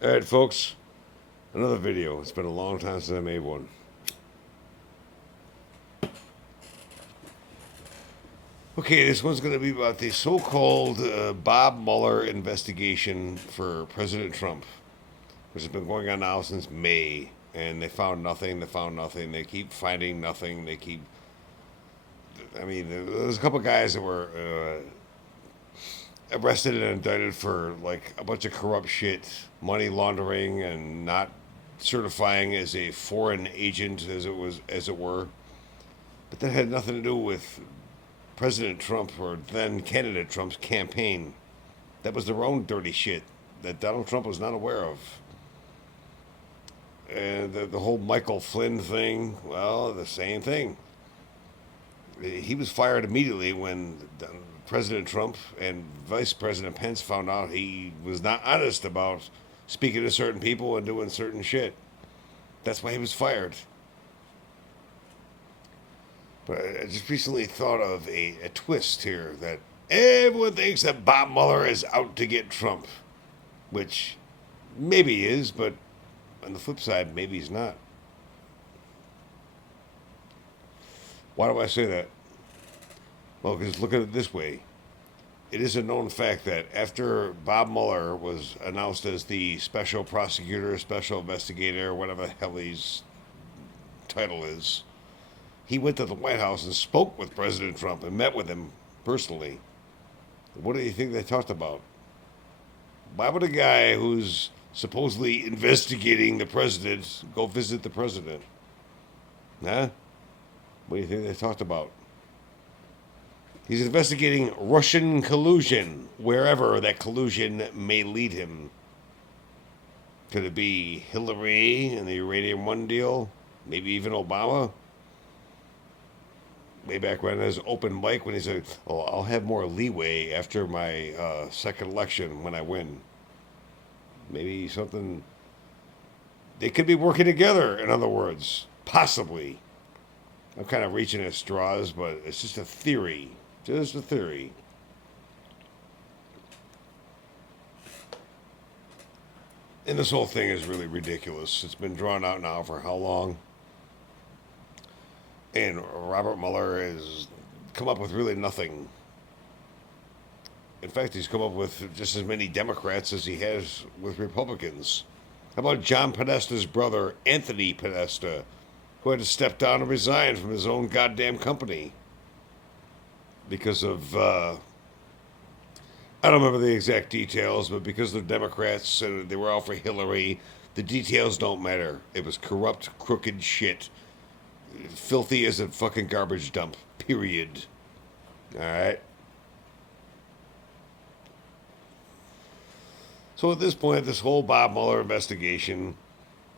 All right, folks, another video. It's been a long time since I made one. Okay, this one's going to be about the so-called Bob Mueller investigation for President Trump, which has been going on now since May. And they found nothing. They found nothing. They keep finding nothing. They keep. I mean, there's a couple guys that were arrested and indicted for like a bunch of corrupt shit, money laundering, and not certifying as a foreign agent, as it were. But that had nothing to do with President Trump or then candidate Trump's campaign. That was their own dirty shit that Donald Trump was not aware of. And the whole Michael Flynn thing, well, the same thing. He was fired immediately when President Trump and Vice President Pence found out he was not honest about speaking to certain people and doing certain shit. That's why he was fired. But I just recently thought of a twist here that everyone thinks that Bob Mueller is out to get Trump, which maybe he is, but on the flip side, maybe he's not. Why do I say that? Well, because look at it this way. It is a known fact that after Bob Mueller was announced as the special prosecutor, special investigator, whatever the hell his title is, he went to the White House and spoke with President Trump and met with him personally. What do you think they talked about? Why would a guy who's supposedly investigating the president go visit the president? Huh? What do you think they talked about? He's investigating Russian collusion, wherever that collusion may lead him. Could it be Hillary and the Uranium One deal? Maybe even Obama? Way back when his open mic, when he said, "Oh, I'll have more leeway after my second election when I win." Maybe something. They could be working together, in other words. Possibly. I'm kind of reaching at straws, but it's just a theory. Just a theory. And this whole thing is really ridiculous. It's been drawn out now for how long? And Robert Mueller has come up with really nothing. In fact, he's come up with just as many Democrats as he has with Republicans. How about John Podesta's brother, Anthony Podesta, who had to step down and resign from his own goddamn company because of, I don't remember the exact details, but because they're Democrats and they were all for Hillary, the details don't matter. It was corrupt, crooked shit. Filthy as a fucking garbage dump. Period. Alright? So at this point, this whole Bob Mueller investigation,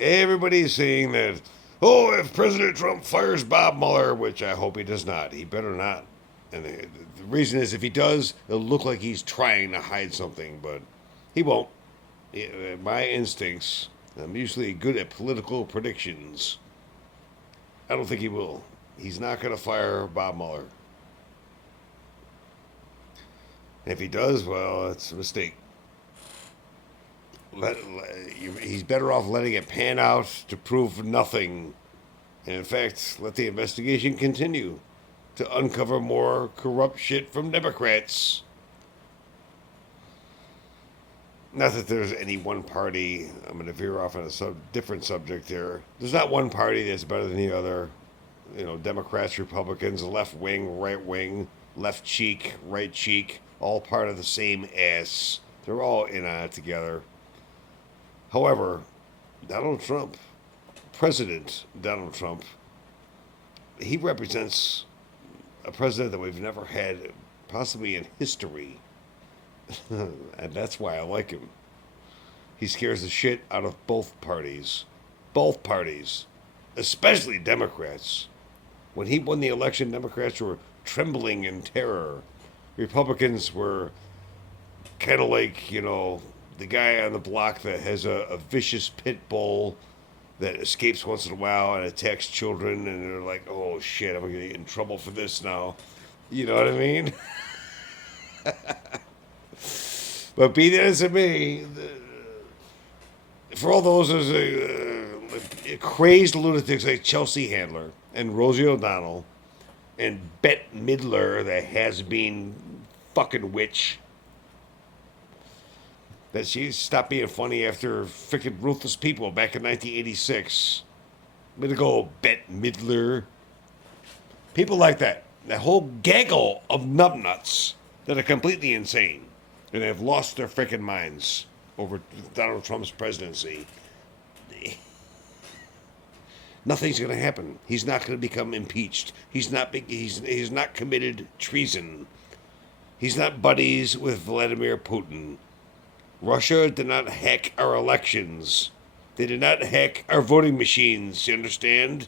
everybody's saying that, oh, if President Trump fires Bob Mueller, which I hope he does not, he better not. And the reason is if he does, it'll look like he's trying to hide something, but he won't. My instincts, I'm usually good at political predictions. I don't think he will. He's not going to fire Bob Mueller. And if he does, well, it's a mistake. He's better off letting it pan out to prove nothing. And in fact, let the investigation continue to uncover more corrupt shit from Democrats. Not that there's any one party. I'm going to veer off on a different subject here. There's not one party that's better than the other. You know, Democrats, Republicans, left wing, right wing, left cheek, right cheek, all part of the same ass. They're all in on it together. However, Donald Trump, President Donald Trump, he represents a president that we've never had, possibly in history. And that's why I like him. He scares the shit out of both parties. Both parties. Especially Democrats. When he won the election, Democrats were trembling in terror. Republicans were kind of like, you know, the guy on the block that has a vicious pit bull that escapes once in a while and attacks children, and they're like, oh shit, I'm going to get in trouble for this now. You know what I mean? But be that as it may, For all those crazed lunatics like Chelsea Handler and Rosie O'Donnell and Bette Midler, the has-been fucking witch, that she stopped being funny after freaking Ruthless People back in 1986. Way to go, Bette Midler. People like that. That whole gaggle of numbnuts that are completely insane and have lost their freaking minds over Donald Trump's presidency. Nothing's going to happen. He's not going to become impeached. He's not committed treason. He's not buddies with Vladimir Putin. Russia did not hack our elections. They did not hack our voting machines. You understand?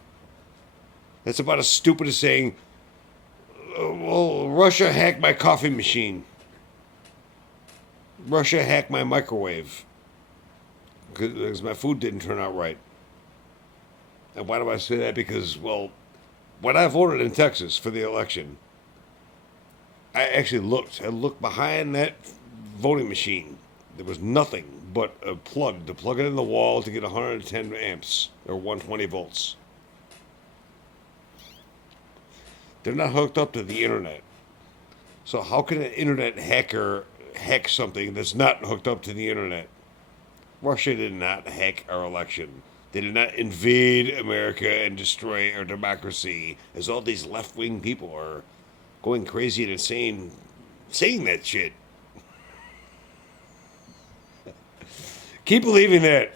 That's about as stupid as saying, well, Russia hacked my coffee machine. Russia hacked my microwave because my food didn't turn out right. And why do I say that? Because, well, when I voted in Texas for the election, I actually looked. I looked behind that voting machine. There was nothing but a plug to plug it in the wall to get 110 amps or 120 volts. They're not hooked up to the internet. So how can an internet hacker hack something that's not hooked up to the internet? Russia did not hack our election. They did not invade America and destroy our democracy, as all these left-wing people are going crazy and insane saying that shit. Keep believing that.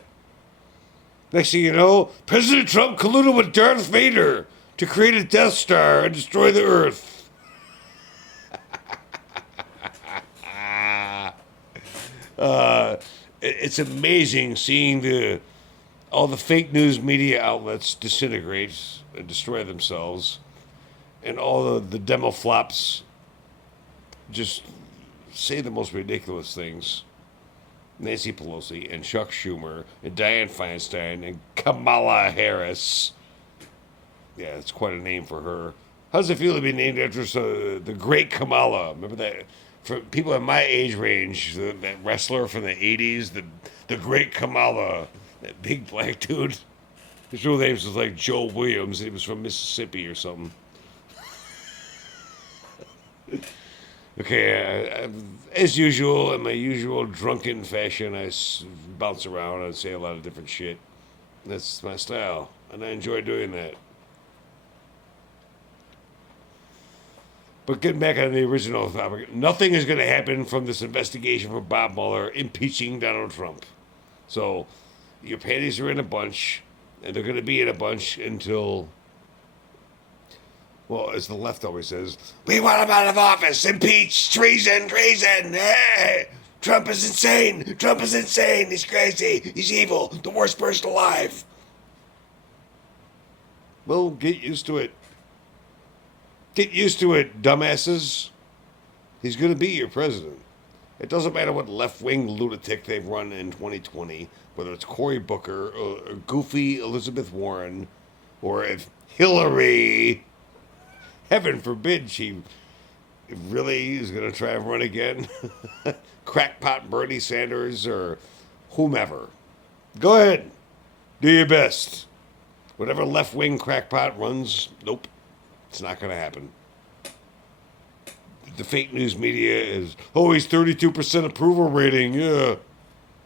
Next thing you know, President Trump colluded with Darth Vader to create a Death Star and destroy the Earth. It's amazing seeing all the fake news media outlets disintegrate and destroy themselves, and all the demo flops just say the most ridiculous things. Nancy Pelosi and Chuck Schumer and Dianne Feinstein and Kamala Harris. Yeah, it's quite a name for her. How does it feel to be named after the great Kamala? Remember that? For people in my age range, that wrestler from the 80s, the great Kamala, that big black dude. His real name was like Joe Williams. He was from Mississippi or something. Okay, as usual, in my usual drunken fashion, I bounce around and say a lot of different shit. That's my style, and I enjoy doing that. But getting back on the original topic, nothing is going to happen from this investigation for Bob Mueller impeaching Donald Trump. So your panties are in a bunch, and they're going to be in a bunch until... Well, as the left always says, we want him out of office. Impeach. Treason. Hey, Trump is insane. He's crazy. He's evil. The worst person alive. Well, get used to it. Get used to it, dumbasses. He's going to be your president. It doesn't matter what left-wing lunatic they've run in 2020, whether it's Cory Booker or goofy Elizabeth Warren, or if Hillary... Heaven forbid she really is going to try and run again. Crackpot Bernie Sanders or whomever. Go ahead. Do your best. Whatever left-wing crackpot runs, nope. It's not going to happen. The fake news media is, he's 32% approval rating.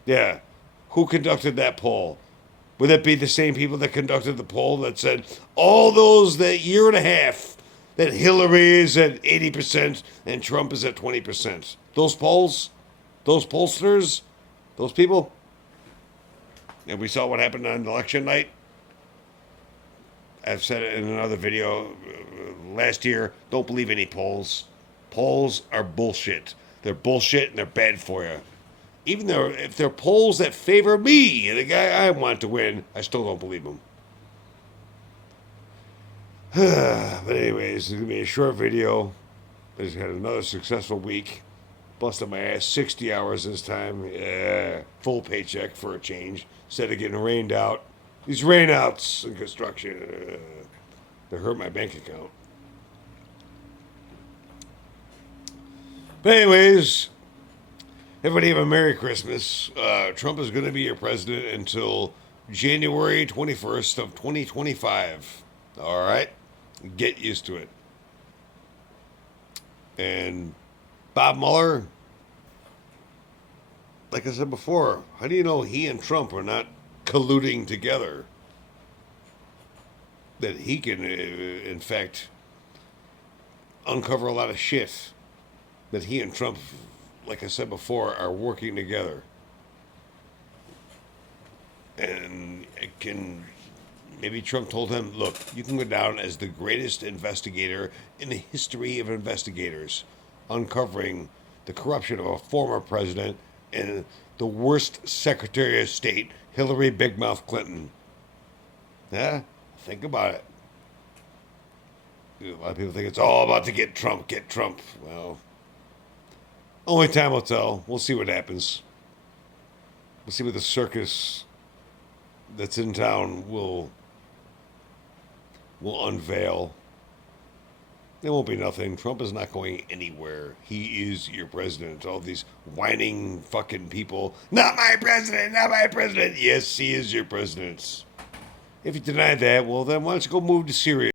Yeah. Who conducted that poll? Would that be the same people that conducted the poll that said all those that year and a half that Hillary is at 80% and Trump is at 20%. Those polls, those pollsters, those people. And we saw what happened on election night. I've said it in another video last year. Don't believe any polls. Polls are bullshit. They're bullshit and they're bad for you. Even though if they're polls that favor me, the guy I want to win, I still don't believe them. But anyways, it's going to be a short video. I just had another successful week. Busted my ass 60 hours this time. Yeah, full paycheck for a change. Instead of getting rained out. These rainouts in construction, they hurt my bank account. But anyways, Everybody have a Merry Christmas. Trump is going to be your president until January 21st of 2025. All right? Get used to it. And Bob Mueller, like I said before, how do you know he and Trump are not colluding together? That he can, in fact, uncover a lot of shit. That he and Trump, like I said before, are working together. And it can, maybe Trump told him, look, you can go down as the greatest investigator in the history of investigators, uncovering the corruption of a former president and the worst Secretary of State, Hillary Big Mouth Clinton. Yeah, think about it. A lot of people think it's all about to get Trump, get Trump. Well, only time will tell. We'll see what happens. We'll see what the circus that's in town will unveil. There won't be nothing. Trump is not going anywhere. He is your president. All these whining fucking people. Not my president, not my president. Yes, he is your president. If you deny that, well, then why don't you go move to Syria?